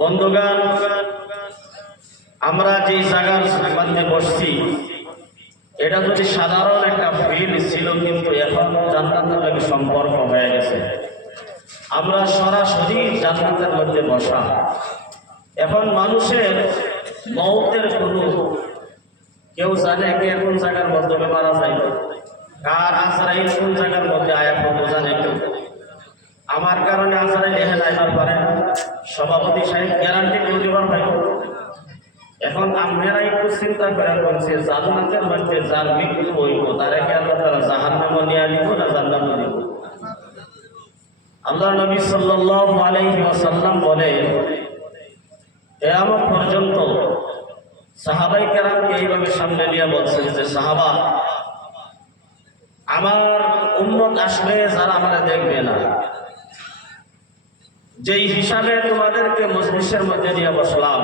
বন্ধুগণ, আমরা যে জায়গার মধ্যে বসছি এটা যদি সাধারণ একটা ফিল্ড ছিল, কিন্তু এখন জান্নাতের লগে সম্পর্ক হয়ে গেছে। আমরা সরাসরি জান্নাতের মধ্যে বসা। এখন মানুষের মওতের কোনো কেউ জানে কে কোন জায়গার মাধ্যমে মারা যায়, কার আজরাইল কোন জায়গার মধ্যে আয়াত জানে কেউ? আমার কারণে আজরাইল এখানে আইবার পারে না, সভাপতি সাহেব গ্যারান্টি করে দিবার পাইব। এখন আমরা একটু চিন্তা করে বলছি, জান্নাতের মধ্যে যার মৃত্যু হইব তারা কি আল্লাহ তাআলা জাহান্নামে নিয়ে দিব না জান্নাতে দিব? আল্লাহ নবী সাল্লাল্লাহু আলাইহি ওয়াসাল্লাম বলে, কিয়ামত পর্যন্ত সাহাবায়ে কেরামকে এইভাবে সামনে নিয়ে বলছেন যে, সাহাবা, আমার উম্মত আসবে যারা আমাকে দেখবে না, যেই হিসাবে তোমাদেরকে মজলিসের মধ্যে নিয়ে বসলাম,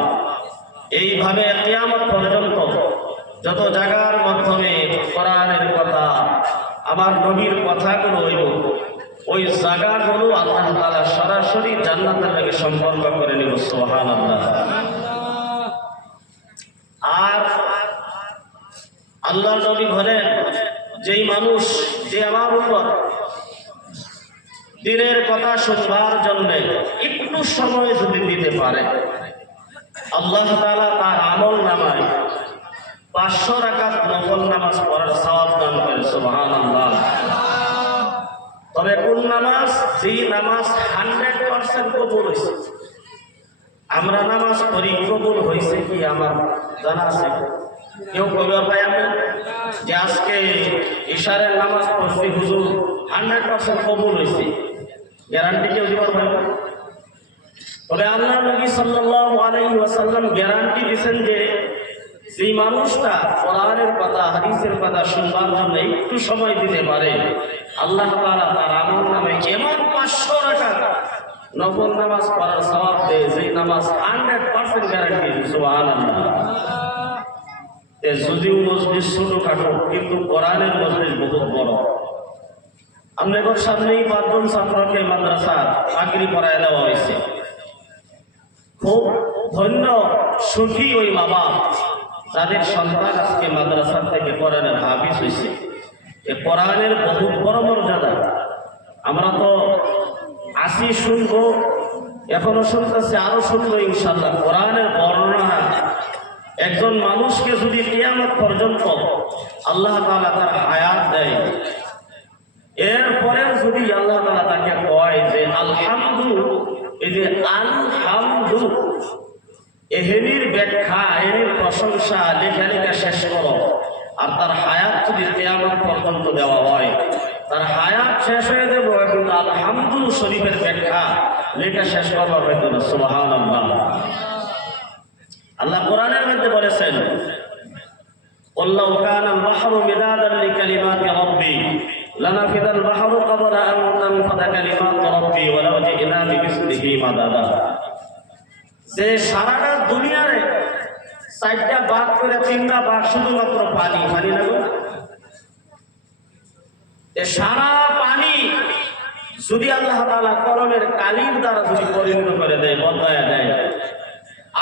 এইভাবে কিয়ামত পর্যন্ত যত জায়গার মাধ্যমে কোরআনের কথা, আমার নবীর কথাগুলো হইব, ওই জায়গাগুলো আল্লাহ তাআলা সরাসরি জান্নাতের লগে সম্পর্ক করে নিব। সুবহানাল্লাহ। আর আল্লাহর নবী বলেন, যেই মানুষ, যে আমার উম্মত দিনের কথা শুনবার জন্য একটু সময় যদি দিতে পারে, আল্লাহ তাআলা তার আমল নামায় 500 রাকাত নফল নামাজ পড়ার সওয়াব দান করেন। সুবহানাল্লাহ। তবে কোন নামাজ? যেই নামাজ 100% কবুল হয়েছে। আমরা নামাজ পড়ি, কবুল হয়েছে কি আমার জানা আছে? কেউ কবে ভাই আমি যে আজকে ইশারের নামাজ পড়ছি হুজুর 100% কবুল হয়েছে, গ্যারান্টি কেউ দিবার পারে না? তবে আল্লাহ নবী সাল্লাল্লাহু আলাইহি ওয়াসাল্লাম গ্যারান্টি দিয়েছেন যে যেই মানুষটা কোরআনের কথা, হাদিসের কথা শুনবার জন্য একটু সময় দিতে পারে, আল্লাহ তাআলা তার আমল নামে এমন 500 রাকাত নফল নামাজ পড়ার সওয়াব দেয়, যে নামাজ 100% গ্যারান্টি। সুবহানাল্লাহ। যদিও মজলিস ছোটখাটো, কিন্তু কোরআনের মজলিস বহুত বড়। আপনাদের সামনেই 5 জন ছাত্রকে মাদ্রাসা চাকরি করায় দেওয়া হয়েছে। খুব ধন্য সুখী ওই বাবা যাদের সন্তান আজকে মাদ্রাসা থেকে কোরআনের হাফিজ হয়েছে। এই কোরআনের বহুত বড় মর্যাদা। আমরা তো আসি, শুনবো, এখনো শুনতেছি, আরো শুনবো ইনশাআল্লাহ। কোরআনের বর্ণনা একজন মানুষকে যদি কিয়ামত পর্যন্ত আল্লাহ তাআলা তার হায়াত দেয়, এরপরেও যদি আল্লাহ তাআলা তাকে কয় যে আলহামদু, এই যে আলহামদু, এহেনির ব্যাখ্যা, এহেনির প্রশংসা লেখা লেখা শেষ করো, আর তার হায়াত যদি কিয়ামত পর্যন্ত দেওয়া হয়, তার হায়াত শেষ হয়ে দেবো, কিন্তু আলহামদু শরীফের ব্যাখ্যা লেখা শেষ করবার হয়তো না। সুবহানাল্লাহ। আল্লাহ কোরআনের মধ্যে বলেছেন, আল্লাহ কানাল বাহরু মিদাদান লিকালিমাতি রাব্বি লানাফিদাল বাহরু ক্বাবলা আন তানফাদা কালিমাতু রাব্বি ওয়ালাউ জি'না বিমিসলিহি মাদাদা। যে সারাটা দুনিয়ারে 4টা ভাগ করে 3টা ভাগ শুধুমাত্র পানি, পানি লাগবে। এই সারা পানি যদি আল্লাহ তাআলা কলমের কালির দ্বারা যদি পরিণত করে দেয়, বদলায় দেয়,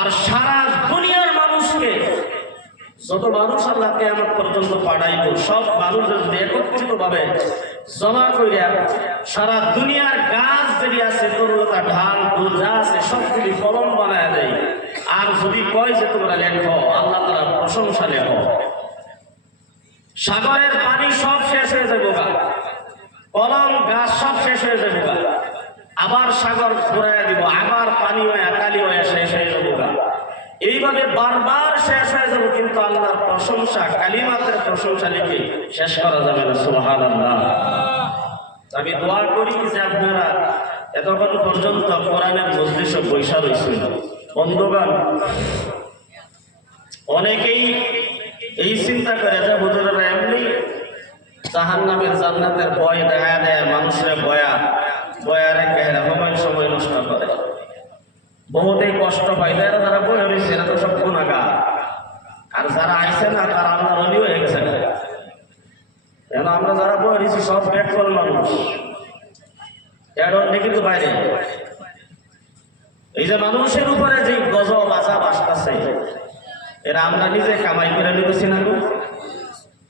আর সারা দুনিয়ার মানুষকে, যত মানুষ আল্লাহ কিয়ামত পর্যন্ত পাঠাইব, সব মানুষ যদি একত্রিত ভাবে জমা করিয়া সারা দুনিয়ার গাছ যদি আছে, তরুলতা, ঢাল, ফুল যা আছে সবগুলি কলম বানায় দেয়, আর যদি কয় যে তোমরা লেখো, আল্লাহ তাআলার প্রশংসা লেখো, সাগরের পানি সব শেষ হয়ে যাবে, কলম গাছ সব শেষ হয়ে যাবে, আবার সাগর ঘুরাইয়া দিব, আবার পানি হয়ে কালি হয়ে শেষ হয়ে যাবো। এইভাবে বারবার শেষ হয়ে যাবো, কিন্তু আল্লাহর প্রশংসা, কালিমাতের প্রশংসা লিখে শেষ করা যাবে না। সুবহানাল্লাহ। আমি দোয়া করি যে আপনারা এতক্ষণ পর্যন্ত কোরআনের মজলিসে বৈশা রয়েছেন। বন্ধুগণ, অনেকেই এই চিন্তা করে যে হুজুরেরা এমনি জাহান্নামের জান্নাতের ভয় দেখা দেয়, মানুষের বয়া রেখে সময় নষ্ট করে, বহুতেই কষ্ট পাই। যারা বয়ে রয়েছে এরা তো সব গুনাহগার, আর যারা আইসে না তারা আল্লাহর ওলি হয়ে গেছে। কেন আমরা যারা বলেছি সব ব্যাকল মানুষ, এর কিন্তু বাইরে। এই যে মানুষের উপরে যে গজব আযাব আসতেছে, এরা আমরা নিজে কামাই করে নিতেছি না।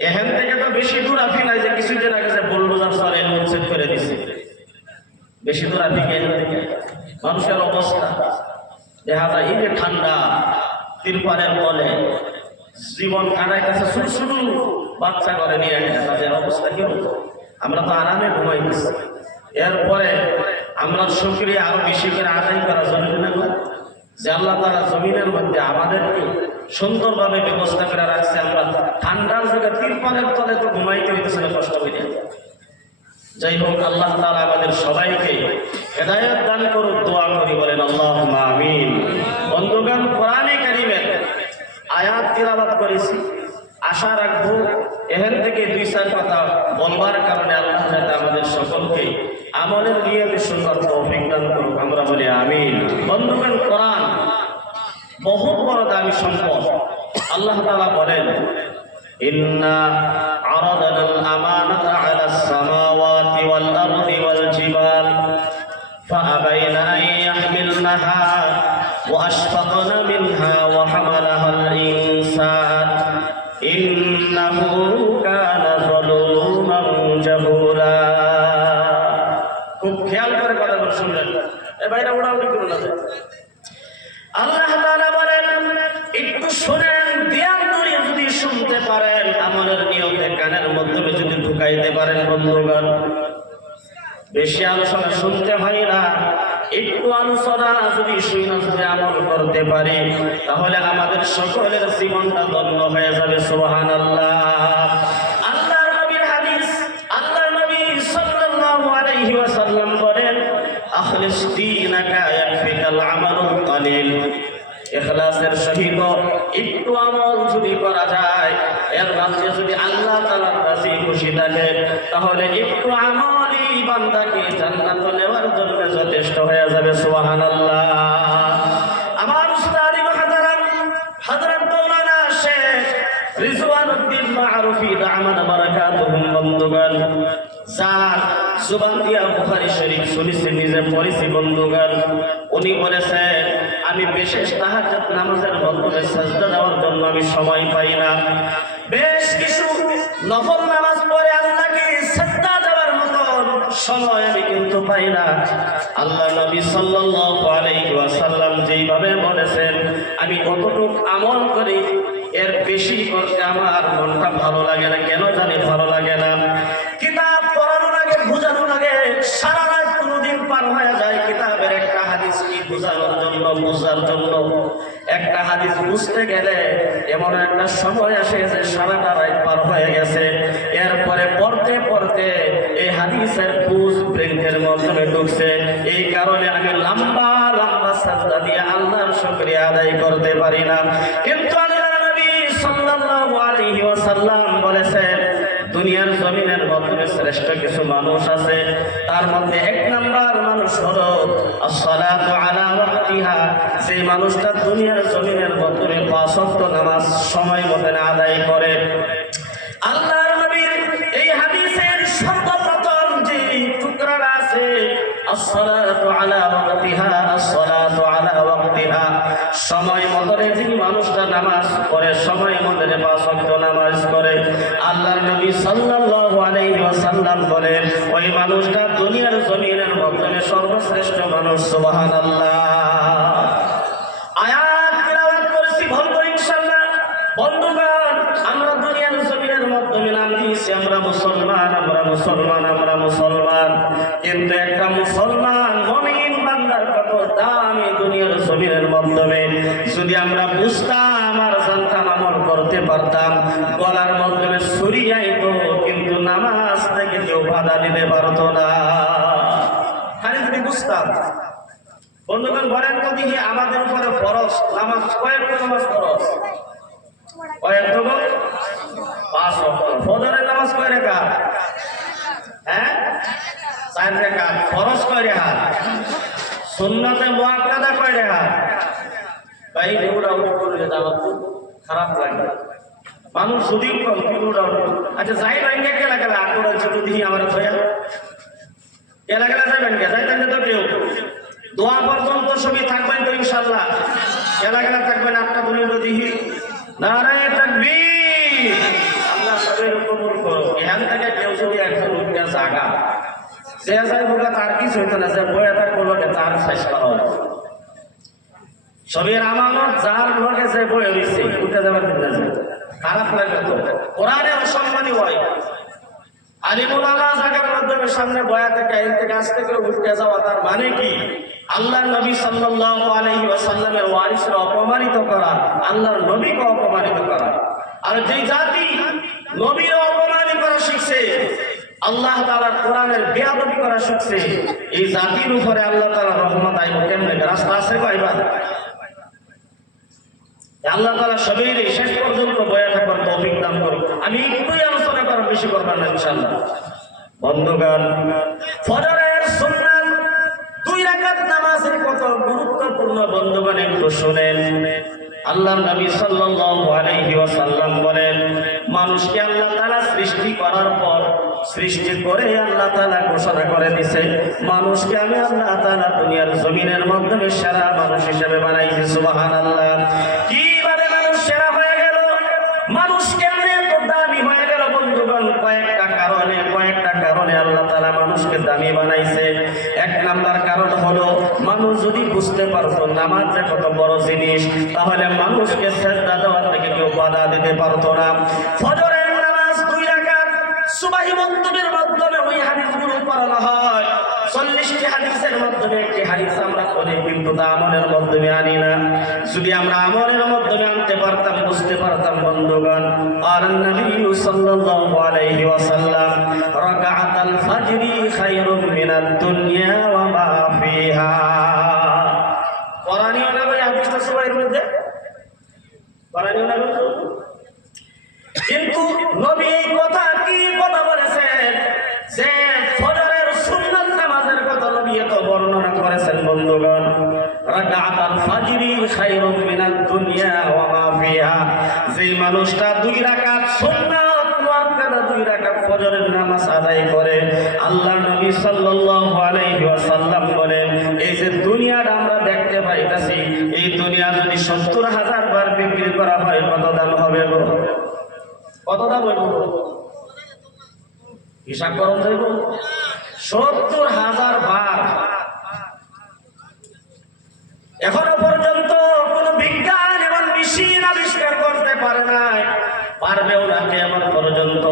এখান থেকে তো বেশি দূর আপনি নাই যে কিছুদিন আগে যে বুলডোজার চলে উচ্ছেদ করে দিচ্ছে, বেশি দূর আপনি মানুষের অবস্থা দেখা যায়। এই যে ঠান্ডা তিরপালের বলে জীবন কাটাইতেছে, ছোট ছোট বাচ্চা করে নিয়ে তাদের অবস্থা কি হতো? আমরা তো আরামে ঘুমাইতেছি। এরপরে আমরা শুকরিয়া আরো বেশি করে আদায় করা জরুরি না যে আল্লাহ তাআলা জমিনের মধ্যে আমাদেরকে সুন্দরভাবে ব্যবস্থা করে রাখছে। আমরা ঠান্ডার জায়গায় তিরপালের তলে তো ঘুমাইতে হইতেছে না, কষ্ট হয়ে যায়। যাই হোক, আল্লাহ তাআলা আমাদের সবাইকে হেদায়েত দান করুক, দোয়া করি, বলেন আল্লাহুম্মা আমিন। বন্ধুগণ, কোরআনে কারীমের আয়াত তিলাওয়াত করেছি, আশা রাখবো এখান থেকে 2-4 কথা বলবার কারণে আল্লাহ যাতে আমাদের সকলকে আমলের নিয়তে সুন্দর তৌফিক দান করুক, আমরা বলি আমিন। বন্ধুগণ, কোরআন বহুত বড় দামি সম্পদ। আল্লাহ তাআলা বলেন, ইন্না আরাদনাল আমানাতা আলাস সামাওয়াতি ওয়াল আরদি ওয়াল জিবাল ফাআবাইনা আন ইয়াহমিলনাহা ওয়া আশফাকনা মিনহা ওয়া হামালাহাল ইনসান ইন্নাহু কানা যালুমান জাহুলা। খুব খেয়াল করে কথাগুলো শুনলেন, এ ভাইরা উড়াউড়ি করুন না। আল্লাহ তাআলা বলেন, একটু শুনেন, ধ্যান ধরে যদি শুনতে পারেন, আমলের নিয়তে কানের মাধ্যমে যদি ঢুকাইতে পারেন, বন্ধুগণ, বেশি আলোচনা শুনতে হয় না, একটু আলোচনা যদি শুনে যদি আমল করতে পারি, তাহলে আমাদের সকলের জীবনটা ধন্য হয়ে যাবে। সুবহানাল্লাহ। আল্লাহর নবীর হাদিস, আল্লাহর নবী সাল্লাল্লাহু আলাইহি ওয়াসাল্লাম বলেন, আখলিস দীনাকা ইয়াকফিকাল আমালুল কালিল। ইখলাসের সহিত একটু আমল যদি করা যায়, এর মধ্যে যদি আল্লাহ তাআলার রাজি খুশি থাকে, তাহলে একটু আমলই বান্দাকে জান্নাতে নেওয়ার জন্য যথেষ্ট হয়ে যাবে। সুবহানাল্লাহ। আমার উস্তাদ মুহতারাম হযরত মাওলানা শেখ রিজওয়ানুদ্দিন মারুফি দামাত বারাকাতুহুম, বন্ধুগণ, যার জবান দিয়া বুখারী শরীফ শুনেছি, নিজে পড়েছি, বন্ধুগণ, উনি বলেছেন, আমি বিশেষ তাহাজ্জুদ নামাজের মধ্যে সাজদা দেওয়ার জন্য আমি সময় পাই না। বেশ কিছু নফল নামাজ পড়ে আল্লাহকে সাজদা দেওয়ার মতো সময় আমি কিন্তু পাই না। আল্লাহ নবী সাল্লাল্লাহু আলাইহি ওয়াসাল্লাম যেইভাবে বলেছেন, আমি কতটুকু আমল করি, এর বেশি করতে আমার মনটা ভালো লাগে না। কেন জানি ভালো লাগে না? কিতাব পড়ানো লাগে, বোঝানো লাগে, সারা রাত কোনোদিন পার হয়ে যায় কিতাবের একটা হাদিস কি বোঝানোর জন্য, বোঝার জন্য। একটা হাদিস বুঝতে গেলে এমন একটা সময় আসে যে সারাটা রাত পার হয়ে গেছে। এরপরে পড়তে পড়তে এই হাদিসের বুঝ ব্রেনের মাধ্যমে ঢুকছে। এই কারণে আমি লম্বা লম্বা সাজদা দিয়ে আল্লাহর শুকরিয়া আদায় করতে পারি না। কিন্তু আল্লাহর নবী সাল্লাল্লাহু আলাইহি ওয়াসাল্লাম বলেছেন, দুনিয়ার জমিনের মধ্যে শ্রেষ্ঠ কিছু মানুষ আছে, তার মধ্যে 1 নাম্বার মানুষ হলো আসসালাতু আলা ওয়াক্তিহা। সেই মানুষটা দুনিয়ার জমিনের মধ্যে 5 ওয়াক্ত নামাজ সময় মতো আদায় করে। আল্লাহর নবীর এই হাদিসের সর্বপ্রথম যে টুকরাটা আছে, আসসালাতু আলা ওয়াক্তিহা, আসসালাতু আলা ওয়াক্তিহা, সময় মতো যে মানুষটা নামাজ পড়ে, সময় মতো 5 ওয়াক্ত নামাজ করে, আল্লাহর নবী সাল্লাল্লাহু আলাইহি ওয়াসাল্লাম বলেন, ওই মানুষটা দুনিয়ার জমিনের মধ্যে সর্বশ্রেষ্ঠ মানুষ। সুবহানাল্লাহ। আয়াত তেলাওয়াত করেছি, বলবো ইনশাআল্লাহ। বন্ধুগণ, আমরা দুনিয়ার জমিনের মধ্যে নাম দিয়েছি আমরা মুসলমান, আমরা মুসলমান, আমরা মুসলমান, কিন্তু একটা মুসলমান মুমিন বান্দার কত দামি দুনিয়ার জমিনের মাধ্যমে যদি আমরা বুঝতাম আর জানতাম, আমল করতে পারতাম, গলার মাধ্যমে ছুরি আইতো, কিন্তু নামাজ থেকে কেউ বাধা দিতে পারতো না। খালি যদি বুঝতাম। বন্ধুগণ, বলেন তো দেখি, আমাদের উপরে ফরজ নামাজ কয়েকটা নামাজ ফরজ? কয়েকটা? 5 ওয়াক্ত। ফজরের নামাজ কয় রাকাত? 4 রাকাত। ফরজ কয় রাকাত? সুন্নতে মুআক্কাদা কয় রাকাত? ভাই এগুলা উঠে করলে আমার খুব খারাপ লাগে। মানুষ যদি কম্পিউটার আচ্ছা যাই ব্যাংকে কেলা কেলা আগ্রহ যদি দিই আমার ছয়া কেলা কেলা যাই ব্যাংকে যাই তাহলে তো কেউ দোয়া পর্যন্ত সবই থাকবেন তো ইনশাল্লাহ কেলা কেলা থাকবেন একটা বলি যদি নারায়ে তাকবীর আল্লাহ সবের কবুল করো এখান থেকে কেউ যদি একজন উঠে জাগা সে যায় বোকা তার কিছু হইতো না যে বইয়া তার কোনো তার চেষ্টা হয় সবের আমানত যার লগে যে বয়ে রয়েছে উঠে যাবার দিন আছে খারাপ লাগবে তো কোরআনের অসম্মানী হয় আলিমুল আলা জায়গার মাধ্যমে সামনে বয়া থেকে আইন থেকে আজ থেকে উঠতে যাওয়া তার মানে কি আল্লাহর নবী সাল্লাল্লাহু আলাইহি ওয়াসাল্লামের ওয়ারিসকে অপমানিত করা আল্লাহর নবীকে অপমানিত করা আর যে জাতি নবীর অপমানিত করা শিখছে আল্লাহ তাআলার কোরআনের বেয়াদবি করা শিখছে এই জাতির উপরে আল্লাহ তাআলার রহমত আইব কেমনে রাস্তা আছে পাইবা আল্লাহ তাআলা সবের শেষ পর্যন্ত বয়া থাকবার তৌফিক দান করুন আমি একটুই আলোচনা করার বেশি করবেন না ইনশাআল্লাহ বন্ধুগণ ফজরের সুন্নাত 2 রাকাত নামাজের কত গুরুত্বপূর্ণ বন্ধুগণ একটু শুনেন আল্লাহর নবী সাল্লাল্লাহু আলাইহি ওয়াসাল্লাম বলেন মানুষকে আল্লাহ তাআলা সৃষ্টি করার পর সৃষ্টি করে আল্লাহ তাআলা ঘোষণা করে দিয়েছে মানুষকে আমি আল্লাহ তাআলা দুনিয়ার জমিনের মাধ্যমে সেরা মানুষ হিসেবে বানাইছি সুবহানাল্লাহ কিভাবে মানুষ সেরা হয়ে গেল মানুষ কেমনে এত দামি হয়ে গেল বন্ধুগণ কয়েকটা কারণে আল্লাহ তাআলা মানুষকে দামি বানাইছে এক নাম্বার কারণ হলো মানুষ যদি বুঝতে পারতো নামাজ যে কত বড় জিনিস তাহলে মানুষকে সিজদা দেওয়ার থেকে কেউ বাধা দিতে পারতো না ফজরের নামাজ 2 রাকাত সুবহি মক্তবের মাধ্যমে ওই হাদিসগুলো পড়ানো হয় 40টি হাদিসের মাধ্যমে একটি হাদিস আমরা পড়ি কিন্তু তা আমলের মাধ্যমে আনি না যদি আমরা আমলের মাধ্যমে আনতে পারতাম বুঝতে পারতাম বন্ধুগণ আর নবী সাল্লাল্লাহু আলাইহি ওয়াসাল্লাম রাকাআতুল ফাজরি খায়রুম মিনাদ দুনিয়া ওয়া মা ফিহা কোরআনীয় না ভাই হাদিসটা সবাইয়ের মধ্যে কোরআনীয় না কিন্তু নবী এই কথা কি কথা বলেছেন যে ফজরের সুন্নাত নামাজের কথা নবী এত বর্ণনা করেছেন বন্ধুগণ রাকাতুল ফাজরি খায়রুম মিনাদ দুনিয়া ওয়া মা ফিহা যে মানুষটা 2 রাকাত সুন্নাত মুআক্কাদা 2 রাকাত ফজরের নামাজ আদায় করে আল্লাহর নবী সাল্লাল্লাহু আলাইহি ওয়াসাল্লাম বলেন এই যে দুনিয়াটা আমরা দেখতে পাইতাছি এই দুনিয়া যদি 70,000 বার বিক্রি করা হয় কত দাম হবে গো কত দাম হইব হিসাব করুন যাইব 70,000 বার এখনো পর্যন্ত কোন বিজ্ঞান এবং মেশিন আবিষ্কার করতে পারে নাই পারবেও না কিয়ামত পর্যন্ত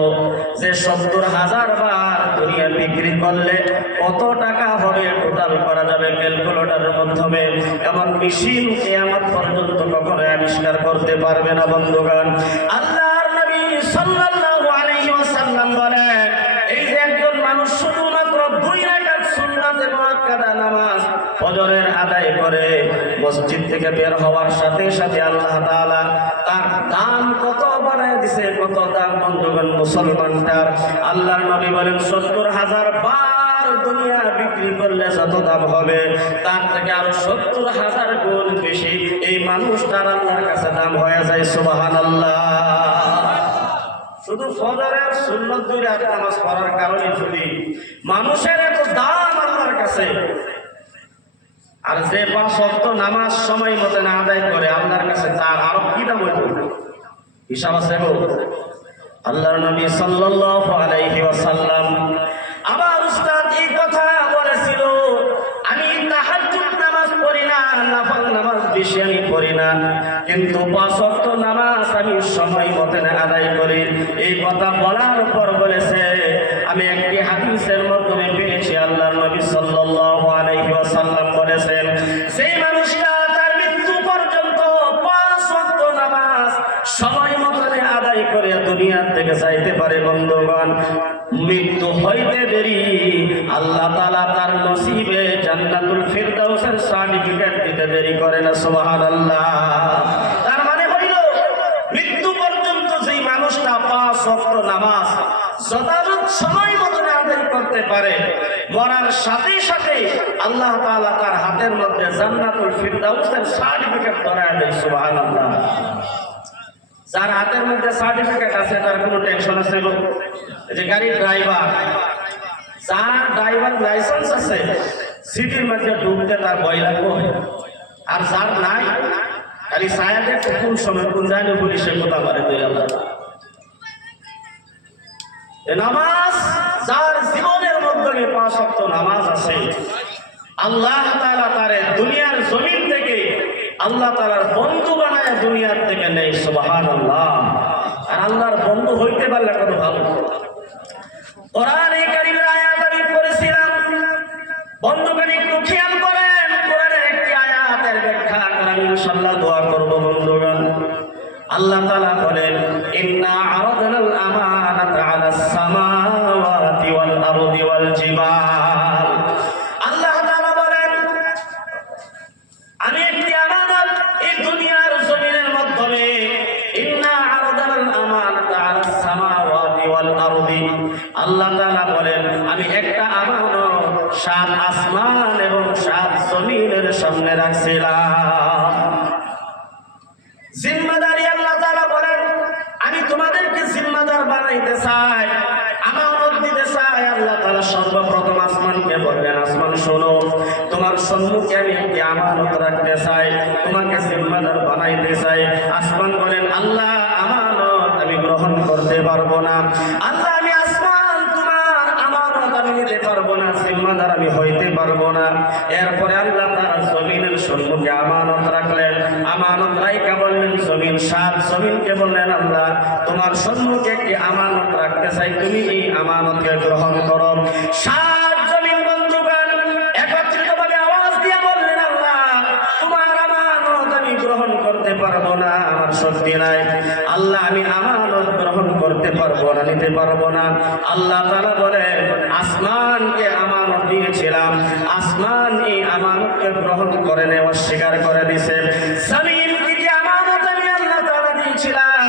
যে 70,000 বার দুনিয়া বিক্রি করলে কত টাকা হবে টোটাল করা যাবে ক্যালকুলেটরের মাধ্যমে এমন মেশিন কিয়ামত পর্যন্ত কখনো আবিষ্কার করতে পারবে না বন্ধুগণ আল্লাহর নবী সাল্লাল্লাহু আলাইহি ওয়াসাল্লাম বলেন এই যে একজন মানুষ শুধুমাত্র 2 রাকাত সুন্নাতে মুআক্কাদা নামাজ ফজরের আদায় করে মসজিদ থেকে বের হওয়ার সাথে সাথে আল্লাহ তাআলা তার দাম কত বাড়ায় দিয়েছে কত দাম বন্ধুগণ মুসলমানটার আল্লাহর নবী বলেন 70,000 বার দুনিয়া বিক্রি করলে যত দাম হবে তার থেকে আরো 70,000 গুণ বেশি এই মানুষটার আল্লাহর কাছে দাম হয়ে যায় সুবহানাল্লাহ শুধু ফজরের সুন্নাত 2 রাকাত নামাজ পড়ার কারণে যদি মানুষের এত দাম আল্লাহর কাছে আর যে 5 ওয়াক্ত নামাজ সময় মতো না আদায় করে আল্লাহর কাছে তার আরো কি দাম হইব হিসাব আছে গো আল্লাহর নবী সাল্লাল্লাহু আলাইহি ওয়াসাল্লাম আমার উস্তাদ এই কথা বলেছিল আমি তাহাজ্জুদ নামাজ পড়ি না নফল নামাজ বেশি আমি পড়ি না কিন্তু 5 ওয়াক্ত নামাজ আমি সময় মতো না আদায় করি এই কথা বলার পর বলেছে আমি একটি হাদিসের মাধ্যমে পেয়েছি আল্লাহর নবী সাল্লাল্লাহু আলাইহি ওয়াসাল্লাম বলেছেন সেই মানুষটা তার মৃত্যু পর্যন্ত 5 ওয়াক্ত নামাজ সময় মতো আদায় করে দুনিয়া থেকে যাইতে পারে বন্ধুগণ মৃত্যু হইতে দেরি আল্লাহ তাআলা তার নসিবে জান্নাতুল ফিরদাউসের সার্টিফিকেট দিতে দেরি করে না সুবহানাল্লাহ তার মানে হইল মৃত্যু পর্যন্ত যেই মানুষটা 5 ওয়াক্ত নামাজ যথাযথ সময় মতো আদায় করতে পারে মরার সাথে সাথে আল্লাহ তাআলা তার হাতের মধ্যে জান্নাতুল ফিরদাউসের সার্টিফিকেট ধরায় দেয় সুবহানাল্লাহ যার হাতের মধ্যে সার্টিফিকেট আছে তার কোনো টেনশন আছে না। যে গাড়ির ড্রাইভার, যার ড্রাইভার লাইসেন্স আছে সিটির মধ্যে ঢুকতে তার ভয় লাগবে। আর যার নাই খালি সায়াদের কোন সময় কোন জায়গায় পুলিশের কথা পারে তুই আল্লাহ। নামাজ যার জীবনের মাধ্যমে 5 ওয়াক্ত নামাজ আছে, আল্লাহ তাআলা তারে দুনিয়ার জমিন থেকে আল্লাহ তাআলার বন্ধু বানায় দুনিয়ার থেকে নেই। সুবহানাল্লাহ। আর আল্লাহর বন্ধু হইতে পারলে কত ভালো। কোরআনে কারীমের আয়াত আমি পড়েছিলাম, বন্ধুগণ একটু খেয়াল করেন। কোরআনের একটি আয়াতের ব্যাখ্যা করে আমি ইনশাআল্লাহ দোয়া করব। বন্ধুগণ, আল্লাহ তাআলা বলেন, ইন্না আরাদনাল আমানাতা আলাস সামাওয়াতি ওয়াল আরদি ওয়াল জিবাল। আল্লাহ তাআলা বলেন, আমি একটি আমানত এই দুনিয়ার জমিনের মাধ্যমে, ইন্না আরাদনাল আমানাতা আলাস সামাওয়াতি ওয়াল আরদি। আল্লাহ তাআলা বলেন, আমি একটা আমানত 7 আসমান এবং 7 জমিনের সামনে রাখছিলাম। জিম্মাদারি আল্লাহ তাআলা বলেন, আমি তোমাদেরকে জিম্মাদার বানাইতে চাই, আমানত দিতে চাই। আল্লাহ তাআলা সর্বপ্রথম আসমানকে বললেন, আসমান শোনো, তোমার সম্মুখে আমি একটি আমানত রাখতে চাই, তোমাকে জিম্মাদার বানাইতে চাই। আসমান বলেন, আল্লাহ আমানত আমি গ্রহণ করতে পারবো না। আল্লাহ, আমি আসমান তোমার আমানত আমি নিতে পারবো না, জিম্মাদার আমি হইতে পারবো না। এরপরে আল্লাহ তাআলা জমিনের সম্মুখে আমানত রাখলেন। আমানত রাইকা বললেন জমিন, 7 জমিনকে বললেন, আল্লাহ তোমার সম্মুখে একটি আমানত রাখতে চাই, তুমি এই আমানতকে গ্রহণ করো। 7 জমিন বন্ধুগণ একত্রিতভাবে আওয়াজ দিয়ে বললেন, আল্লাহ তোমার আমানত আমি গ্রহণ করতে পারবো না, আমার শক্তি নাই। আল্লাহ, আমি আমানত গ্রহণ করতে পারবো না, নিতে পারবো না। আল্লাহ তাআলা বলেন, আসমানকে আমানত দিয়েছিলাম, আসমান এই আমানতকে গ্রহণ করে নেওয়া অস্বীকার করে দিয়েছে। জমিনকে যে আমানত আমি আল্লাহ তাআলা দিয়েছিলাম,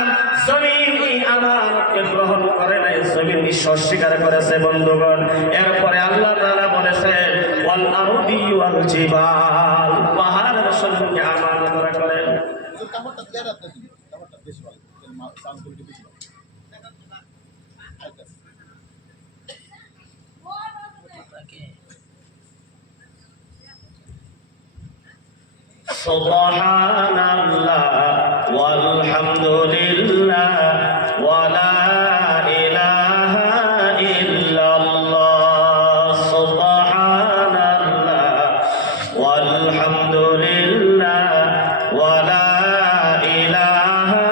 জমিন এই আমানতকে গ্রহণ করে নাই, জমিন অস্বীকার করেছে। বন্ধুগণ, এরপরে আল্লাহ তাআলা বলেছেন, ওয়াল আরদি ওয়াল জিবাল, পাহাড়ের সম্মুখে আমানত রাখলেন। সুবহানাল্লাহ ওয়ালহামদুলিল্লাহ ওয়ালা ইলাহা ইল্লাল্লাহ। সুবহানাল্লাহ ওয়ালহামদুলিল্লাহ ওয়ালা ইলাহা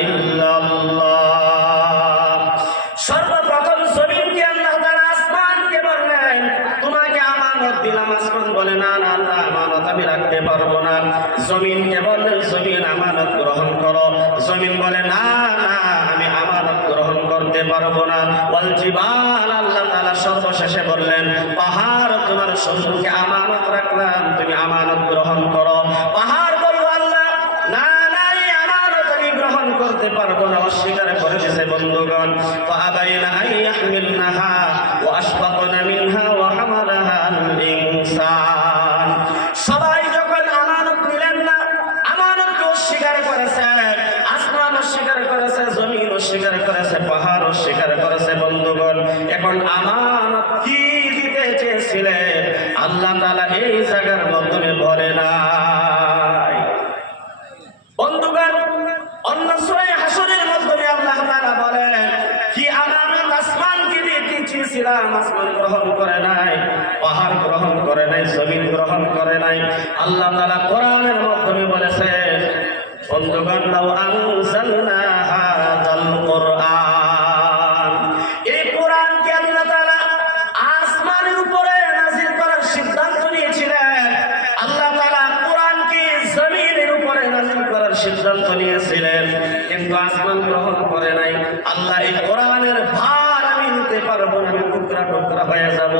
ইল্লাল্লাহ। সর্বপ্রথম জমিনকে আল্লাহ তাআলা আসমানকে বললেন, তোমাকে আমানত দিলাম। আসমান বলে, না না আল্লাহ, আমানত আমি রাখতে পারবো না। জমিনকে বললেন, জমিন আমানত গ্রহণ করো। জমিন বলে, না না আমি আমানত গ্রহণ করতে পারবো না। ওয়াল জিবাল, আল্লাহ তাআলা সর্বশেষে বললেন, পাহাড় তোমার সম্মুখে আমানত রাখলাম, তুমি আমানত গ্রহণ করো। পাহাড় বলল, আল্লাহ না না এই আমানত আমি গ্রহণ করতে পারবো না, অস্বীকার করে দিয়েছে। বন্ধুগণ, ফাআবাইনা আইয়াহমিলনাহা ওয়া আশফাকনা মিনহা ওয়া হামালাহা আল ইনসান। সবাই যখন আমানত নিলেন না, আমানতকে অস্বীকার করেছে। আসমান অস্বীকার করেছে, জমিন অস্বীকার করেছে, পাহাড় অস্বীকার করেছে। বন্ধুগণ, এখন আমানত কি দিতে চেয়েছিলেন আল্লাহ তাআলা এই জায়গার মাধ্যমে বলে নাই। বন্ধুগণ, অন্য সূরা হাসরের মাধ্যমে আল্লাহ তাআলা বলেন, কি আমানত আসমানকে দিতে চেয়েছিলাম, আসমান গ্রহণ করে নাই, পাহাড় গ্রহণ করে নাই, জমিন গ্রহণ করে নাই। আল্লাহ তাআলা কোরআনের মাধ্যমে বলেছেন, বন্ধুগণ, লাউ আনজালনা হাযাল কোরআন, এই কোরআনকে আল্লাহ তাআলা আসমানের উপরে নাযিল করার সিদ্ধান্ত নিয়েছিলেন। আল্লাহ তাআলা কোরআনকে জমিনের উপরে নাযিল করার সিদ্ধান্ত নিয়েছিলেন, কিন্তু আসমান গ্রহণ করে নাই। আল্লাহ, এই কোরআনের ভার আমি নিতে পারবো না, আমি টুকরা টুকরা হয়ে যাব।